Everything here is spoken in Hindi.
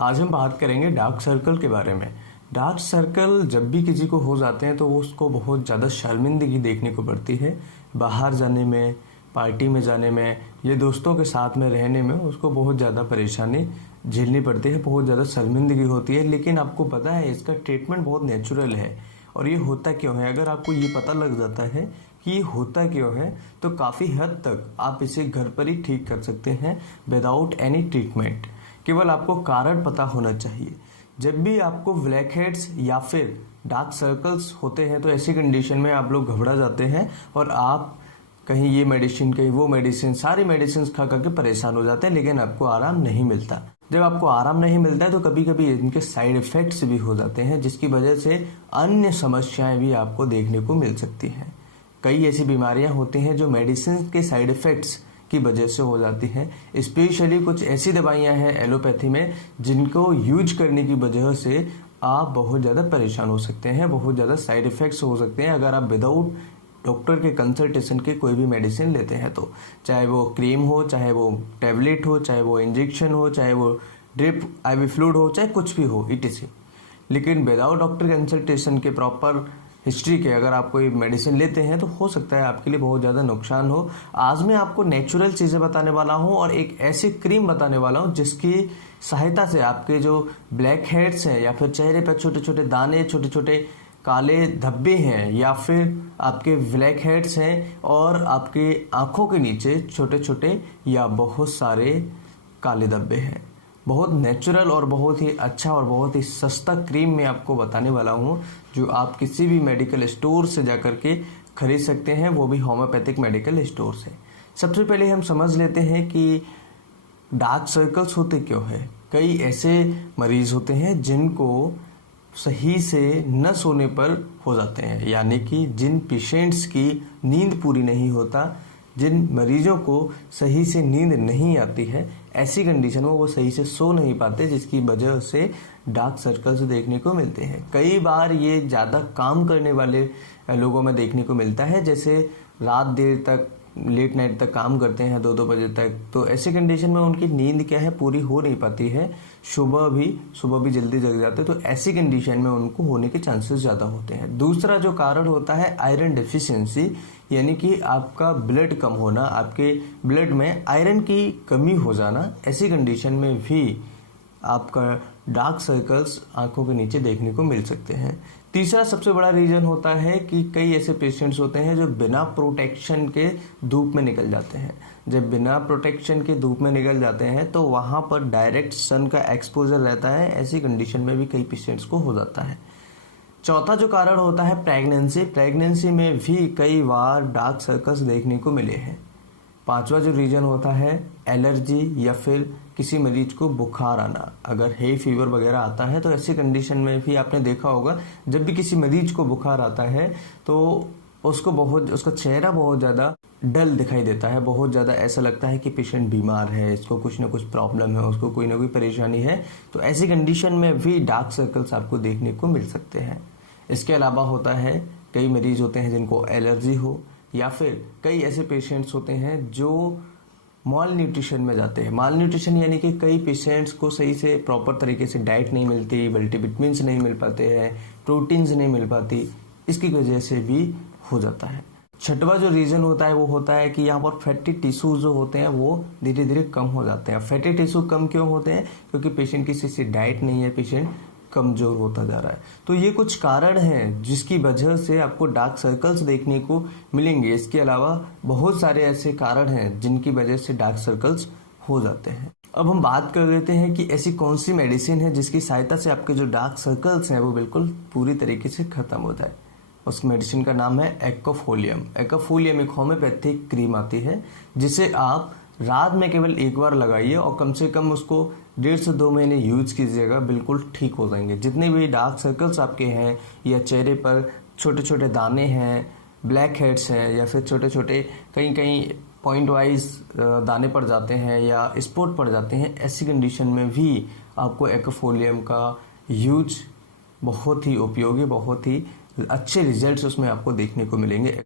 आज हम बात करेंगे डार्क सर्कल के बारे में। डार्क सर्कल जब भी किसी को हो जाते हैं तो वो उसको बहुत ज़्यादा शर्मिंदगी देखने को पड़ती है। बाहर जाने में, पार्टी में जाने में या दोस्तों के साथ में रहने में उसको बहुत ज़्यादा परेशानी झेलनी पड़ती है, बहुत ज़्यादा शर्मिंदगी होती है। लेकिन आपको पता है इसका ट्रीटमेंट बहुत नेचुरल है। और ये होता क्यों है, अगर आपको ये पता लग जाता है कि ये होता क्यों है तो काफ़ी हद तक आप इसे घर पर ही ठीक कर सकते हैं विदाउट एनी ट्रीटमेंट। केवल आपको कारण पता होना चाहिए। जब भी आपको ब्लैक हेड्स या फिर डार्क सर्कल्स होते हैं तो ऐसी कंडीशन में आप लोग घबरा जाते हैं और आप कहीं ये मेडिसिन कहीं वो मेडिसिन, सारी मेडिसिन खा करके परेशान हो जाते हैं, लेकिन आपको आराम नहीं मिलता। जब आपको आराम नहीं मिलता है तो कभी कभी इनके साइड इफेक्ट्स भी हो जाते हैं, जिसकी वजह से अन्य समस्याएं भी आपको देखने को मिल सकती हैं। कई ऐसी बीमारियां होती हैं जो मेडिसिन के साइड इफेक्ट्स की वजह से हो जाती हैं। स्पेशली कुछ ऐसी दवाइयां हैं एलोपैथी में जिनको यूज करने की वजह से आप बहुत ज़्यादा परेशान हो सकते हैं, बहुत ज़्यादा साइड इफ़ेक्ट्स हो सकते हैं अगर आप विदाउट डॉक्टर के कंसल्टेशन के कोई भी मेडिसिन लेते हैं तो। चाहे वो क्रीम हो, चाहे वो टैबलेट हो, चाहे वो इंजेक्शन हो, चाहे वो ड्रिप IV फ्लूइड हो, चाहे कुछ भी हो etc। लेकिन विदाउट डॉक्टर कंसल्टेशन के प्रॉपर हिस्ट्री के अगर आप कोई मेडिसिन लेते हैं तो हो सकता है आपके लिए बहुत ज़्यादा नुकसान हो। आज मैं आपको नेचुरल चीज़ें बताने वाला हूँ और एक ऐसी क्रीम बताने वाला हूँ जिसकी सहायता से आपके जो ब्लैक हेड्स हैं या फिर चेहरे पर छोटे छोटे दाने, छोटे छोटे काले धब्बे हैं या फिर आपके ब्लैक हेड्स हैं और आपके आँखों के नीचे छोटे छोटे या बहुत सारे काले धब्बे हैं, बहुत नेचुरल और बहुत ही अच्छा और बहुत ही सस्ता क्रीम मैं आपको बताने वाला हूँ जो आप किसी भी मेडिकल स्टोर से जाकर के खरीद सकते हैं, वो भी होम्योपैथिक मेडिकल स्टोर से। सबसे पहले हम समझ लेते हैं कि डार्क सर्कल्स होते क्यों हैं। कई ऐसे मरीज होते हैं जिनको सही से न सोने पर हो जाते हैं, यानी कि जिन पेशेंट्स की नींद पूरी नहीं होता, जिन मरीजों को सही से नींद नहीं आती है, ऐसी कंडीशन में वो सही से सो नहीं पाते, जिसकी वजह से डार्क सर्कल्स देखने को मिलते हैं। कई बार ये ज़्यादा काम करने वाले लोगों में देखने को मिलता है, जैसे रात देर तक, लेट नाइट तक काम करते हैं, 2-2 बजे तक, तो ऐसी कंडीशन में उनकी नींद क्या है पूरी हो नहीं पाती है, सुबह भी जल्दी जग जाते हैं, तो ऐसी कंडीशन में उनको होने के चांसेस ज़्यादा होते हैं। दूसरा जो कारण होता है आयरन डेफिशिएंसी, यानी कि आपका ब्लड कम होना, आपके ब्लड में आयरन की कमी हो जाना। ऐसी कंडीशन में भी आपका डार्क सर्कल्स आंखों के नीचे देखने को मिल सकते हैं। तीसरा सबसे बड़ा रीजन होता है कि कई ऐसे पेशेंट्स होते हैं जो बिना प्रोटेक्शन के धूप में निकल जाते हैं। जब बिना प्रोटेक्शन के धूप में निकल जाते हैं तो वहाँ पर डायरेक्ट सन का एक्सपोजर रहता है, ऐसी कंडीशन में भी कई पेशेंट्स को हो जाता है। चौथा जो कारण होता है प्रेगनेंसी में भी कई बार डार्क सर्कल्स देखने को मिले हैं। पांचवा जो रीजन होता है एलर्जी या फिर किसी मरीज को बुखार आना, अगर हे फीवर वगैरह आता है तो ऐसी कंडीशन में भी आपने देखा होगा जब भी किसी मरीज को बुखार आता है तो उसका चेहरा बहुत ज़्यादा डल दिखाई देता है, बहुत ज़्यादा ऐसा लगता है कि पेशेंट बीमार है, इसको कुछ ना कुछ प्रॉब्लम है, उसको कोई ना कोई परेशानी है। तो ऐसी कंडीशन में भी डार्क सर्कल्स आपको देखने को मिल सकते हैं। इसके अलावा होता है कई मरीज होते हैं जिनको एलर्जी हो, या फिर कई ऐसे पेशेंट्स होते हैं जो माल न्यूट्रिशन में जाते हैं। माल न्यूट्रिशन यानी कि कई पेशेंट्स को सही से प्रॉपर तरीके से डाइट नहीं मिलती, मल्टीविटामिन्स नहीं मिल पाते हैं, प्रोटीन्स नहीं मिल पाती, इसकी वजह से भी हो जाता है। छठवा जो रीज़न होता है वो होता है कि यहाँ पर फैटी टिश्यूज जो होते हैं वो धीरे धीरे कम हो जाते हैं। फैटी टिश्यू कम क्यों होते हैं? क्योंकि पेशेंट की सही से डाइट नहीं है, पेशेंट कमज़ोर होता जा रहा है। तो ये कुछ कारण हैं जिसकी वजह से आपको डार्क सर्कल्स देखने को मिलेंगे। इसके अलावा बहुत सारे ऐसे कारण हैं जिनकी वजह से डार्क सर्कल्स हो जाते हैं। अब हम बात कर लेते हैं कि ऐसी कौन सी मेडिसिन है जिसकी सहायता से आपके जो डार्क सर्कल्स हैं वो बिल्कुल पूरी तरीके से ख़त्म हो जाए। उस मेडिसिन का नाम है एक्वाफोलियम। एक्वाफोलियम एक होम्योपैथिक क्रीम आती है जिसे आप रात में केवल एक बार लगाइए और कम से कम उसको 1.5 से 2 महीने यूज कीजिएगा, बिल्कुल ठीक हो जाएंगे। जितने भी डार्क सर्कल्स आपके हैं या चेहरे पर छोटे छोटे दाने हैं, ब्लैक हेड्स हैं, या फिर छोटे छोटे कहीं कहीं पॉइंट वाइज दाने पड़ जाते हैं या स्पॉट पड़ जाते हैं, ऐसी कंडीशन में भी आपको एक्वाफोलियम का यूज बहुत ही उपयोगी, बहुत ही अच्छे रिजल्ट्स उसमें आपको देखने को मिलेंगे।